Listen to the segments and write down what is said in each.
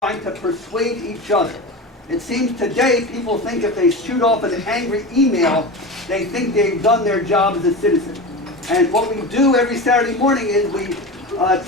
trying to persuade each other. It seems today people think if they shoot off an angry email, they think they've done their job as a citizen. And what we do every Saturday morning is we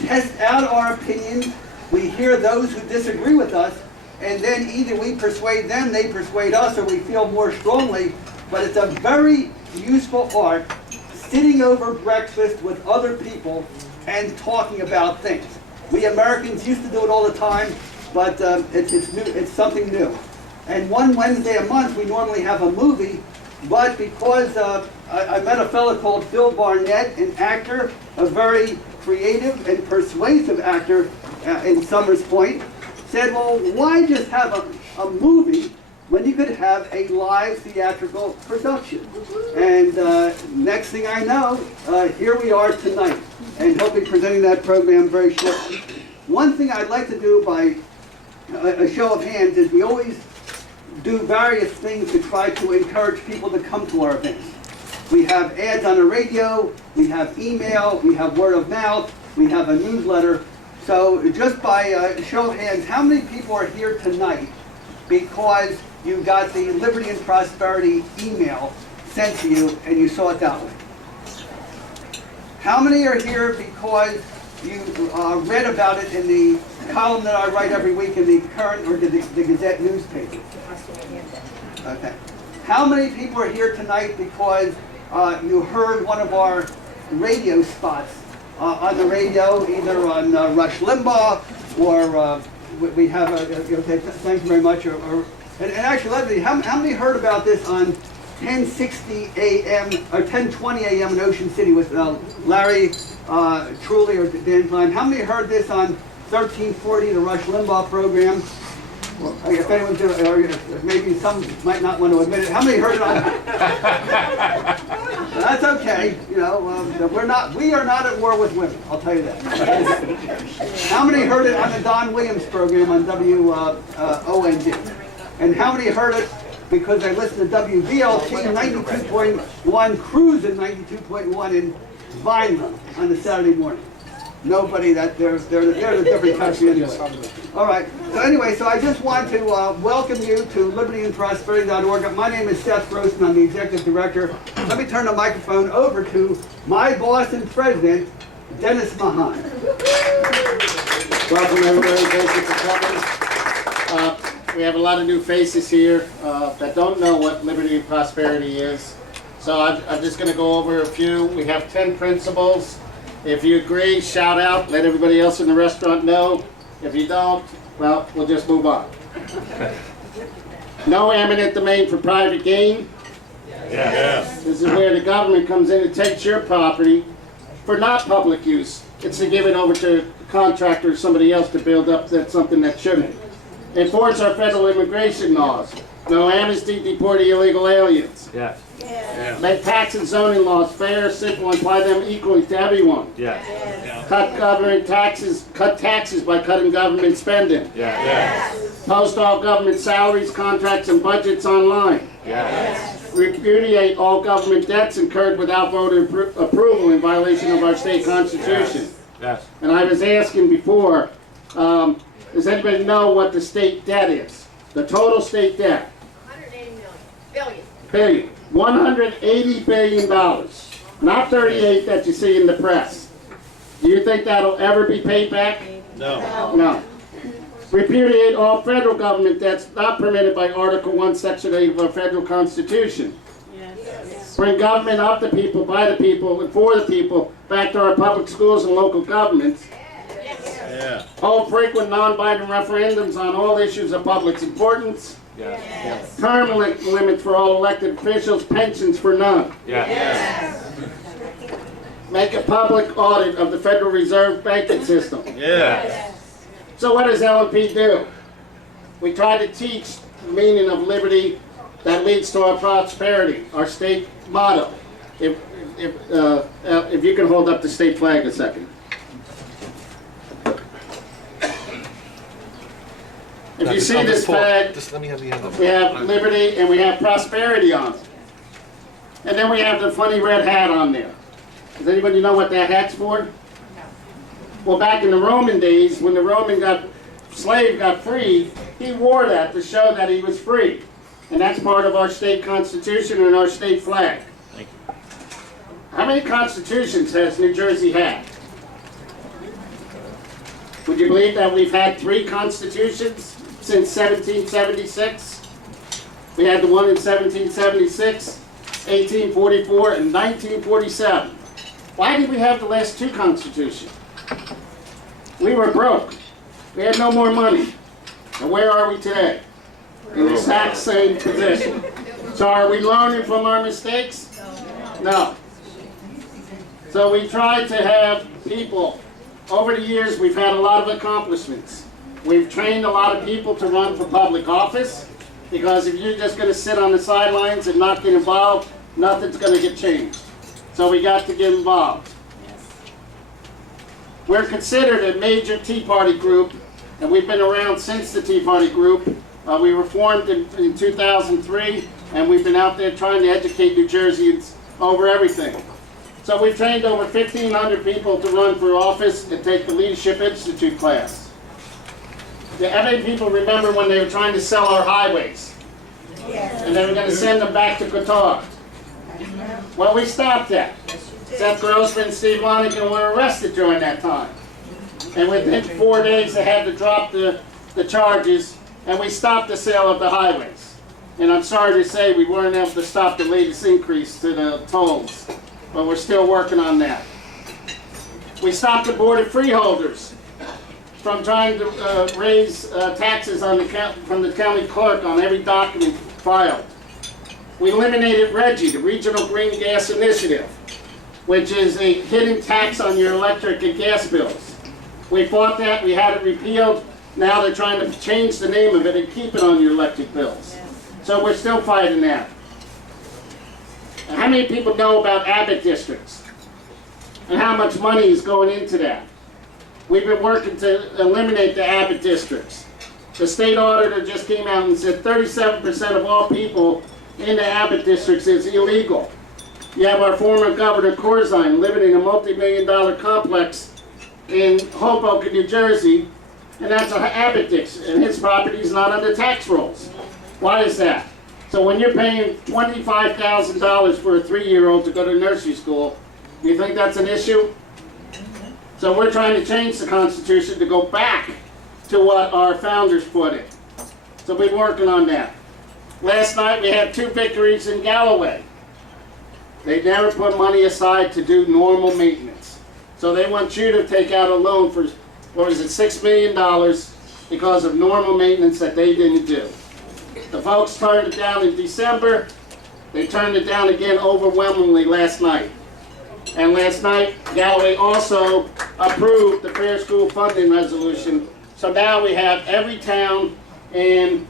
test out our opinions, we hear those who disagree with us, and then either we persuade them, they persuade us, or we feel more strongly. But it's a very useful art, sitting over breakfast with other people and talking about things. We Americans used to do it all the time, but it's new, it's something new. And one Wednesday a month we normally have a movie, but because I met a fellow called Phil Barnett, an actor, a very creative and persuasive actor in Summers Point, said, well, why just have a movie when you could have a live theatrical production? And next thing I know, here we are tonight, and he'll be presenting that program very shortly. One thing I'd like to do by a show of hands is we always do various things to try to encourage people to come to our events. We have ads on the radio, we have email, we have word of mouth, we have a newsletter. So just by a show of hands, how many people are here tonight because you got the Liberty and Prosperity email sent to you and you saw it that way? How many are here because you read about it in the column that I write every week in the Current or the Gazette newspaper? Okay. How many people are here tonight because you heard one of our radio spots on the radio, either on Rush Limbaugh or we have okay, thank you very much. And actually, let me, how many heard about this on 10:60 a.m. or 10:20 a.m. in Ocean City with Larry Truly or Dan Klein? How many heard this on 1340, the Rush Limbaugh program? Well, if anyone's or maybe some might not want to admit it. How many heard it on? That's okay. You know, we are not at war with women. I'll tell you that. How many heard it on the Don Williams program on WOND? And how many heard it because they listened to WVLT 92.1, Cruise in 92.1 in Vineland on the Saturday morning? Nobody. That they're a different country anyway. All right. So anyway, so I just want to welcome you to libertyandprosperity.org. My name is Seth Grossmand. I'm the executive director. Let me turn the microphone over to my boss and president, Dennis Mahon. Welcome everybody. Thank you for coming. We have a lot of new faces here that don't know what Liberty and Prosperity is. So I'm just going to go over a few. We have 10 principles. If you agree, shout out. Let everybody else in the restaurant know. If you don't, well, we'll just move on. No eminent domain for private gain. Yes. This is where the government comes in and takes your property for not public use. It's to give it over to a contractor or somebody else to build up something that shouldn't. Enforce our federal immigration laws. No amnesty, deport illegal aliens. Yes. Yes. Make tax and zoning laws fair, simple, and apply them equally to everyone. Yes. Cut government taxes. Cut taxes by cutting government spending. Yes. Post all government salaries, contracts, and budgets online. Yes. Repudiate all government debts incurred without voter approval in violation of our state constitution. Yes. And I was asking before, does anybody know what the state debt is? The total state debt? 180 billion. Billion. $180 billion. Not 38 that you see in the press. Do you think that'll ever be paid back? No. No. Repudiate all federal government debts not permitted by Article 1, Section 8 of our federal Constitution. Yes. Bring government of the people, by the people, and for the people back to our public schools and local governments. Yeah. Hold frequent non-binding referendums on all issues of public importance. Yes. Term limits for all elected officials, pensions for none. Yes. Make a public audit of the Federal Reserve banking system. Yes. So what does LNP do? We try to teach the meaning of liberty that leads to our prosperity, our state motto. If you can hold up the state flag a second. If you see this flag, just let me have the other. we have liberty and we have prosperity on it. And then we have the funny red hat on there. Does anybody know what that hat's for? Well, back in the Roman days, when the Roman got slave got freed, he wore that to show that he was free. And that's part of our state constitution and our state flag. How many constitutions has New Jersey had? Would you believe that we've had 3 constitutions since 1776? We had the one in 1776, 1844, and 1947. Why did we have the last 2 constitutions? We were broke. We had no more money. And where are we today? In the exact same position. So are we learning from our mistakes? No. So we tried to have people, over the years we've had a lot of accomplishments. We've trained a lot of people to run for public office, because if you're just going to sit on the sidelines and not get involved, nothing's going to get changed. So we got to get involved. We're considered a major Tea Party group, and we've been around since the Tea Party group. We were formed in 2003, and we've been out there trying to educate New Jerseyans over everything. So we've trained over 1,500 people to run for office and take the Leadership Institute class. How many people remember when they were trying to sell our highways? Yes. And they were going to send them back to Qatar? Well, we stopped that. Seth Grossmand and Steve Lonigan were arrested during that time. And within 4 days they had to drop the charges, and we stopped the sale of the highways. And I'm sorry to say we weren't able to stop the latest increase to the tolls, but we're still working on that. We stopped the Board of Freeholders from trying to raise taxes on from the county clerk on every document filed. We eliminated RGGI, the Regional Green Gas Initiative, which is a hidden tax on your electric and gas bills. We fought that, we had it repealed. Now they're trying to change the name of it and keep it on your electric bills. So we're still fighting that. And how many people know about Abbott districts? And how much money is going into that? We've been working to eliminate the Abbott districts. The state auditor just came out and said 37% of all people in the Abbott districts is illegal. You have our former Governor Corzine living in a multi-million-dollar complex in Hoboken, New Jersey, and that's an Abbott district, and his property is not under tax rolls. Why is that? So when you're paying $25,000 for a 3-year-old to go to nursery school, do you think that's an issue? So we're trying to change the Constitution to go back to what our founders put in. So we've been working on that. Last night we had 2 victories in Galloway. They never put money aside to do normal maintenance. So they want you to take out a loan for, what was it, $6 million because of normal maintenance that they didn't do. The folks turned it down in December. They turned it down again overwhelmingly last night. And last night, Galloway also approved the Fair School Funding Resolution. So now we have every town in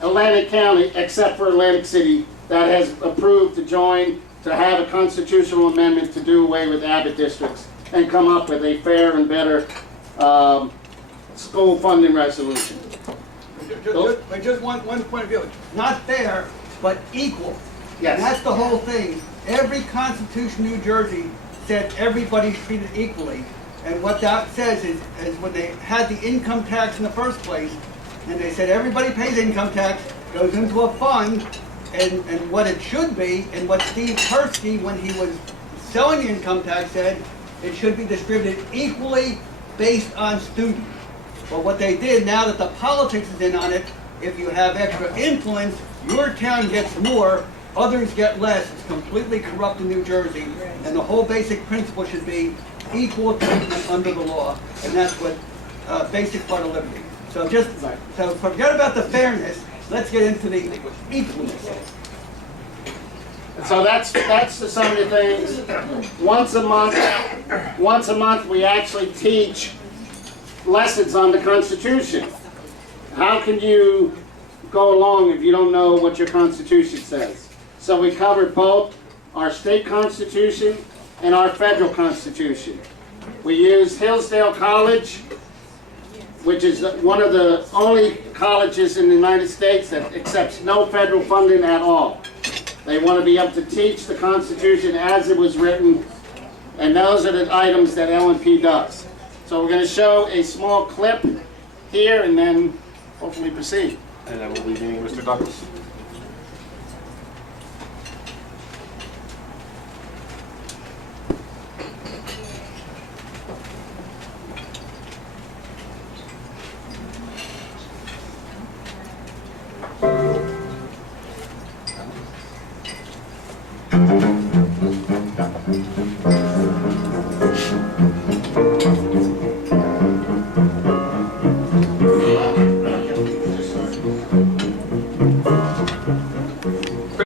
Atlantic County, except for Atlantic City, that has approved to join to have a constitutional amendment to do away with Abbott districts and come up with a fair and better school funding resolution. Just one point of view. Not fair, but equal. Yes. And that's the whole thing. Every constitution in New Jersey said everybody's treated equally. And what that says is when they had the income tax in the first place, and they said everybody pays income tax, goes into a fund, and what it should be, and what Steve Persky, when he was selling the income tax, said, it should be distributed equally based on students. But what they did, now that the politics is in on it, if you have extra influence, your town gets more, others get less. It's completely corrupt in New Jersey, and the whole basic principle should be equal treatment under the law, and that's what basic part of liberty. So so forget about the fairness. Let's get into the equalness. So that's some of the things. Once a month we actually teach lessons on the Constitution. How can you go along if you don't know what your Constitution says? So we covered both our state Constitution and our federal Constitution. We used Hillsdale College, which is one of the only colleges in the United States that accepts no federal funding at all. They want to be able to teach the Constitution as it was written, and those are the items that L&P does. So we're going to show a small clip hear and then hopefully proceed. And then we'll be meeting Mr. Douglas.